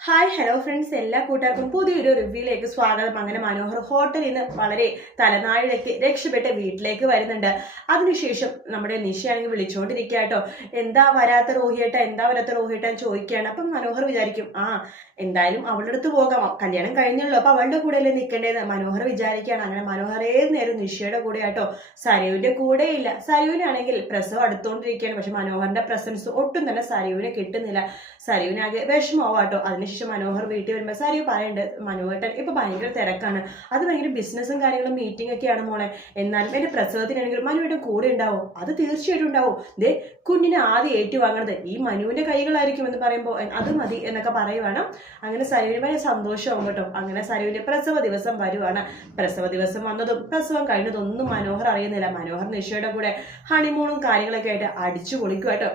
Hi hello friends എല്ലാ കൂട്ടുകാർക്കും പുതിയൊരു റിവ്യൂയിലേക്ക് സ്വാഗതം. അങ്ങനെ മനോഹർ ഹോട്ടലിൽ നിന്ന് വളരെ തലനാഴിലേക്ക് രക്ഷപ്പെട്ട് വീട്ടിലേക്ക് വരുന്നുണ്ട്. അതിനുശേഷം നമ്മുടെ നിശയാണെങ്കിൽ വിളിച്ചുകൊണ്ടിരിക്കുക കേട്ടോ എന്താ വരാത്ത റോഹിയേട്ട എന്താ വരാത്ത രോഹിയേട്ട ചോദിക്കുകയാണ്. അപ്പം മനോഹർ വിചാരിക്കും ആ എന്തായാലും അവളുടെ അടുത്ത് പോകാം. കല്യാണം കഴിഞ്ഞല്ലോ അപ്പൊ അവളുടെ കൂടെ അല്ലേ നിൽക്കേണ്ടത് മനോഹർ വിചാരിക്കുകയാണ്. അങ്ങനെ മനോഹർ ഏത് നേരം നിഷയുടെ കൂടെ ആട്ടോ സരയുവിന്റെ കൂടെ ഇല്ല സരയുവിനാണെങ്കിൽ പ്രസവം അടുത്തോണ്ടിരിക്കുകയാണ് പക്ഷെ മനോഹറിന്റെ പ്രസൻസ് ഒട്ടും തന്നെ സരയുവിനെ കിട്ടുന്നില്ല. സരയുവിനാകെ വിഷമമാവാട്ടോ. അതിനുശേഷം മനോഹർ വീട്ടിൽ വരുമ്പോൾ സാരി പറയുന്നുണ്ട് മനോഹരൻ ഇപ്പൊ ഭയങ്കര തിരക്കാണ്. അത് ഭയങ്കര ബിസിനസ്സും കാര്യങ്ങളും മീറ്റിംഗ് ഒക്കെയാണ് മോളെ. എന്നാലും എന്റെ പ്രസവത്തിനാണെങ്കിലും മനുവേട്ടൻ കൂടെ ഉണ്ടാവും. അത് തീർച്ചയായിട്ടും ഉണ്ടാവും. ദേ കുഞ്ഞിനെ ആദ്യം ഏറ്റുവാങ്ങണത് ഈ മനുവിന്റെ കൈകളായിരിക്കും എന്ന് പറയുമ്പോൾ അത് മതി എന്നൊക്കെ പറയുവാണ്. അങ്ങനെ സരുവിന് ഭയങ്കര സന്തോഷമാവും കേട്ടോ. അങ്ങനെ സരുവിന്റെ പ്രസവ ദിവസം വരുവാണ്. പ്രസവ ദിവസം വന്നതും പ്രസവം കഴിഞ്ഞതൊന്നും മനോഹർ അറിയുന്നില്ല. മനോഹർ നിഷയുടെ കൂടെ ഹണിമൂണും കാര്യങ്ങളൊക്കെ ആയിട്ട് അടിച്ചു പൊളിക്കും കേട്ടോ.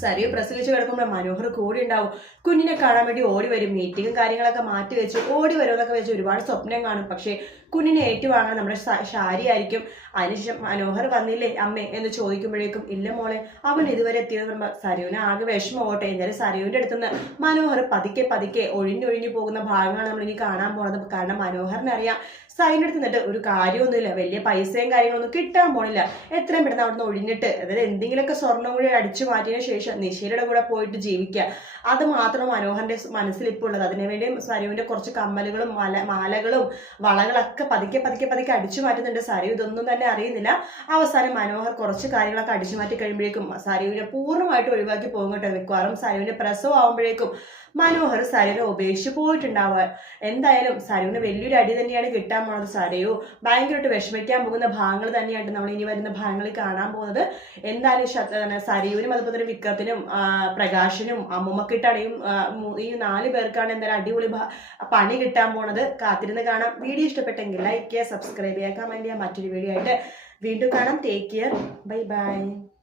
സരിയെ പ്രസവിച്ച് കിടക്കുമ്പോൾ മനോഹർ കൂടി ഉണ്ടാവും കുഞ്ഞിനെ കാണാൻ വേണ്ടി ഓടി വരും മീറ്റിങ്ങും കാര്യങ്ങളൊക്കെ മാറ്റി വെച്ച് ഓടി വരുമെന്നൊക്കെ വെച്ച് ഒരുപാട് സ്വപ്നം കാണും. പക്ഷേ കുഞ്ഞിനെ ഏറ്റുവാങ്ങാൻ നമ്മുടെ ഷാരി ആയിരിക്കും. അതിനുശേഷം മനോഹർ വന്നില്ലേ അമ്മ എന്ന് ചോദിക്കുമ്പോഴേക്കും ഇല്ല മോളെ അവൻ ഇതുവരെ എത്തിയെന്ന് പറയുമ്പോൾ സരയുവിന് ആകെ വിഷമമാവട്ടെ. എന്നാലും സരയുവിന്റെ അടുത്തുനിന്ന് മനോഹർ പതുക്കെ പതുക്കെ ഒഴിഞ്ഞൊഴിഞ്ഞു പോകുന്ന ഭാഗങ്ങളാണ് നമ്മൾ ഇനി കാണാൻ പോകുന്നത് കാരണം മനോഹറിനറിയാം സൈന്റെ അടുത്ത് നിന്നിട്ട് ഒരു കാര്യമൊന്നുമില്ല. വലിയ പൈസയും കാര്യങ്ങളൊന്നും കിട്ടാൻ പോണില്ല. എത്രയും പെട്ടെന്ന് അവിടുന്ന് ഒഴിഞ്ഞിട്ട് അതായത് എന്തെങ്കിലുമൊക്കെ സ്വർണം കൂടി അടിച്ചു മാറ്റിയതിനു ശേഷം നിശയുടെ കൂടെ പോയിട്ട് ജീവിക്കുക അത് മാത്രം മനോഹറിന്റെ മനസ്സിൽ ഇപ്പോൾ ഉള്ളത് അതിനുവേണ്ടി സരുവിന്റെ കുറച്ച് കമ്മലുകളും മല മാലകളും വളകളൊക്കെ പതുക്കെ പതുക്കെ പതുക്കെ അടിച്ചു മാറ്റുന്നുണ്ട്. സരു ഇതൊന്നും തന്നെ അറിയുന്നില്ല. അവസാനം മനോഹർ കുറച്ച് കാര്യങ്ങളൊക്കെ അടിച്ചു മാറ്റി കഴിയുമ്പോഴേക്കും സരുവിനെ പൂർണമായിട്ട് ഒഴിവാക്കി പോകും കേട്ടോ മിക്കവാറും. സരുവിന്റെ പ്രസവം ആവുമ്പോഴേക്കും മനോഹർ സരുവിനെ ഉപേക്ഷിച്ച് പോയിട്ടുണ്ടാവുക. എന്തായാലും സരുവിന് വലിയൊരു അടി തന്നെയാണ് കിട്ടാൻ പോകുന്നത്. സരയു ഭയങ്കരമായിട്ട് വിഷമിക്കാൻ പോകുന്ന ഭാഗങ്ങൾ തന്നെയാണ് നമ്മൾ ഇനി വരുന്ന ഭാഗങ്ങളിൽ കാണാൻ പോകുന്നത്. എന്തായാലും സരയുവിനും അതുപോലെ തന്നെ വിക്രത്തിനും ആ, പ്രകാശിനും അമ്മുമ്മക്കിട്ടടയും ഈ നാല് പേർക്കാണ് എന്തായാലും അടിപൊളി പണി കിട്ടാൻ പോണത്. കാത്തിരുന്ന് കാണാം. വീഡിയോ ഇഷ്ടപ്പെട്ടെങ്കിൽ ലൈക്ക് ചെയ്യുക സബ്സ്ക്രൈബ് ചെയ്യുക കമന്റ് ചെയ്യുക. മറ്റൊരു വീഡിയോ ആയിട്ട് വീണ്ടും കാണാം. Take care bye bye